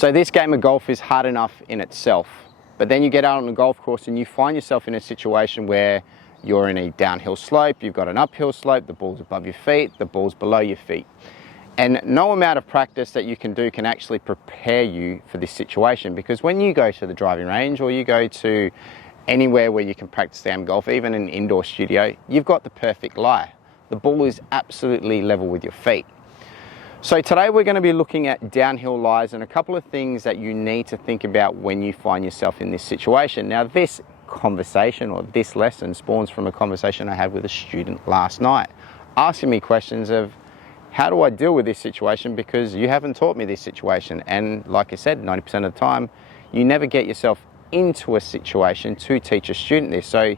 So this game of golf is hard enough in itself, but then you get out on the golf course and you find yourself in a situation where you're in a downhill slope, you've got an uphill slope, the ball's above your feet, the ball's below your feet. And no amount of practice that you can do can actually prepare you for this situation, because when you go to the driving range or you go to anywhere where you can practice the game of golf, even an indoor studio, you've got the perfect lie. The ball is absolutely level with your feet. So today we're going to be looking at downhill lies and a couple of things that you need to think about when you find yourself in this situation. Now this conversation or this lesson spawns from a conversation I had with a student last night, asking me questions of how do I deal with this situation, because you haven't taught me this situation. And like I said, 90% of the time, you never get yourself into a situation to teach a student this. So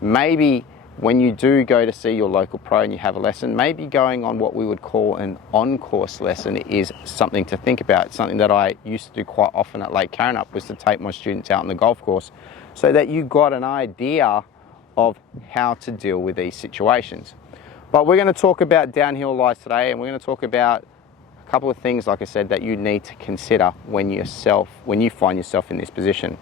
maybe when you do go to see your local pro and you have a lesson, maybe going on what we would call an on-course lesson is something to think about. It's something that I used to do quite often at Lake Karrinyup, was to take my students out on the golf course so that you got an idea of how to deal with these situations. But we're going to talk about downhill lies today, and we're going to talk about a couple of things, like I said, that you need to consider when you find yourself in this position.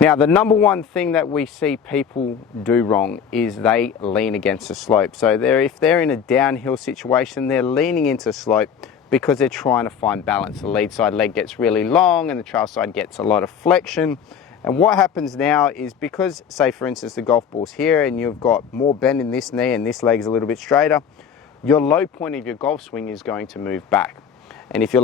Now, the number one thing that we see people do wrong is they lean against the slope. So if they're in a downhill situation, they're leaning into slope because they're trying to find balance. The lead side leg gets really long and the trail side gets a lot of flexion. And what happens now is, because, say for instance, the golf ball's here and you've got more bend in this knee and this leg's a little bit straighter, your low point of your golf swing is going to move back. And if your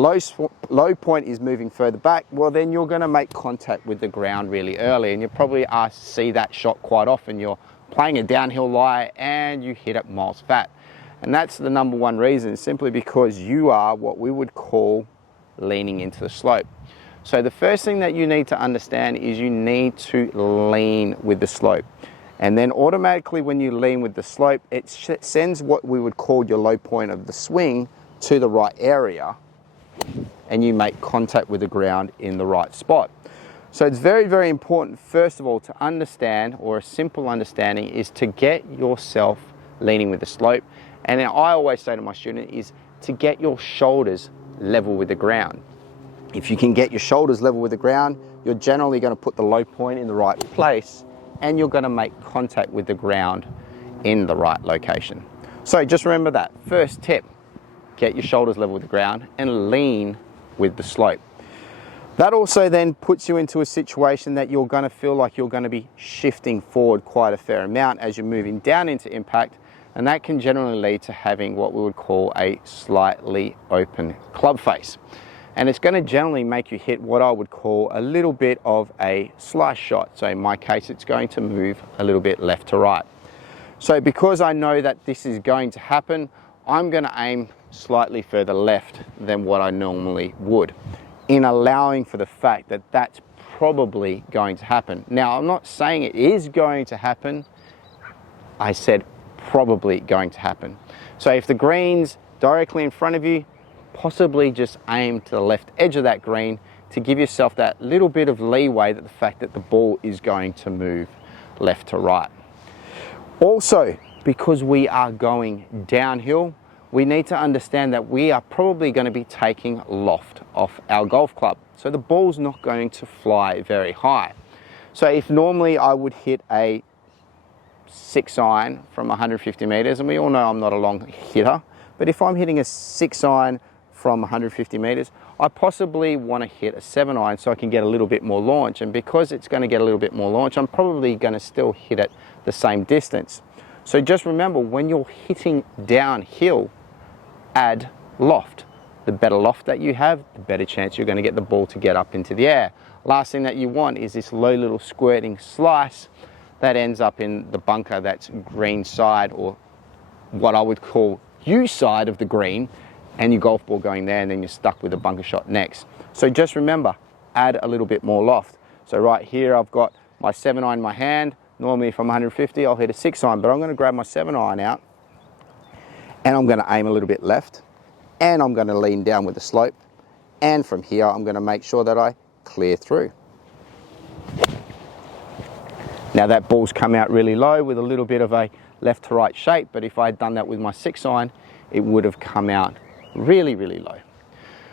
low point is moving further back, well then you're going to make contact with the ground really early, and you probably see that shot quite often. You're playing a downhill lie and you hit it miles fat. And that's the number one reason, simply because you are what we would call leaning into the slope. So the first thing that you need to understand is you need to lean with the slope. And then automatically when you lean with the slope, it sends what we would call your low point of the swing to the right area, and you make contact with the ground in the right spot. So it's very, very important, first of all, to understand, or a simple understanding is to get yourself leaning with the slope. And then I always say to my student is to get your shoulders level with the ground. If you can get your shoulders level with the ground, you're generally going to put the low point in the right place and you're going to make contact with the ground in the right location. So just remember that. First tip, get your shoulders level with the ground and lean with the slope. That also then puts you into a situation that you're going to feel like you're going to be shifting forward quite a fair amount as you're moving down into impact, and that can generally lead to having what we would call a slightly open club face. And it's going to generally make you hit what I would call a little bit of a slice shot. So in my case, it's going to move a little bit left to right. So because I know that this is going to happen, I'm going to aim slightly further left than what I normally would, in allowing for the fact that that's probably going to happen. Now, I'm not saying it is going to happen. I said probably going to happen. So if the green's directly in front of you, possibly just aim to the left edge of that green to give yourself that little bit of leeway, that the fact that the ball is going to move left to right. Also, because we are going downhill, we need to understand that we are probably going to be taking loft off our golf club. So the ball's not going to fly very high. So if normally I would hit a 6-iron from 150 meters, and we all know I'm not a long hitter, but if I'm hitting a 6-iron from 150 meters, I possibly want to hit a 7-iron so I can get a little bit more launch. And because it's going to get a little bit more launch, I'm probably going to still hit it the same distance. So just remember, when you're hitting downhill, add loft. The better loft that you have, the better chance you're going to get the ball to get up into the air. Last thing that you want is this low little squirting slice that ends up in the bunker that's green side, or what I would call U side of the green, and your golf ball going there, and then you're stuck with a bunker shot next. So just remember, add a little bit more loft. So right here I've got my 7-iron in my hand. Normally if I'm 150, I'll hit a 6-iron, but I'm going to grab my 7-iron out and I'm going to aim a little bit left, and I'm going to lean down with the slope, and from here I'm going to make sure that I clear through. Now that ball's come out really low with a little bit of a left to right shape, but if I had done that with my 6-iron, it would have come out really, really low.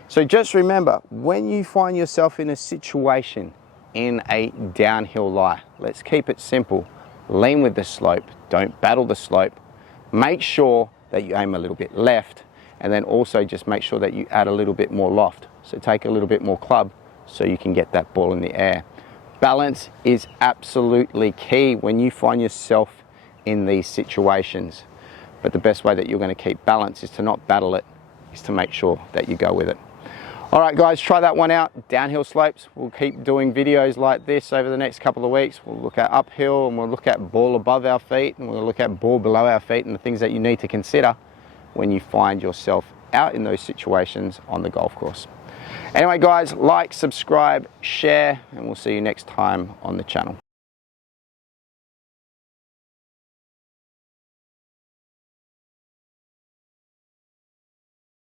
So just remember, when you find yourself in a situation in a downhill lie, let's keep it simple. Lean with the slope, don't battle the slope. Make sure that you aim a little bit left, and then also just make sure that you add a little bit more loft. So take a little bit more club so you can get that ball in the air. Balance is absolutely key when you find yourself in these situations. But the best way that you're going to keep balance is to not battle it, is to make sure that you go with it. All right guys, try that one out. Downhill slopes, we'll keep doing videos like this over the next couple of weeks. We'll look at uphill, and we'll look at ball above our feet, and we'll look at ball below our feet, and the things that you need to consider when you find yourself out in those situations on the golf course. Anyway guys, like, subscribe, share, and we'll see you next time on the channel.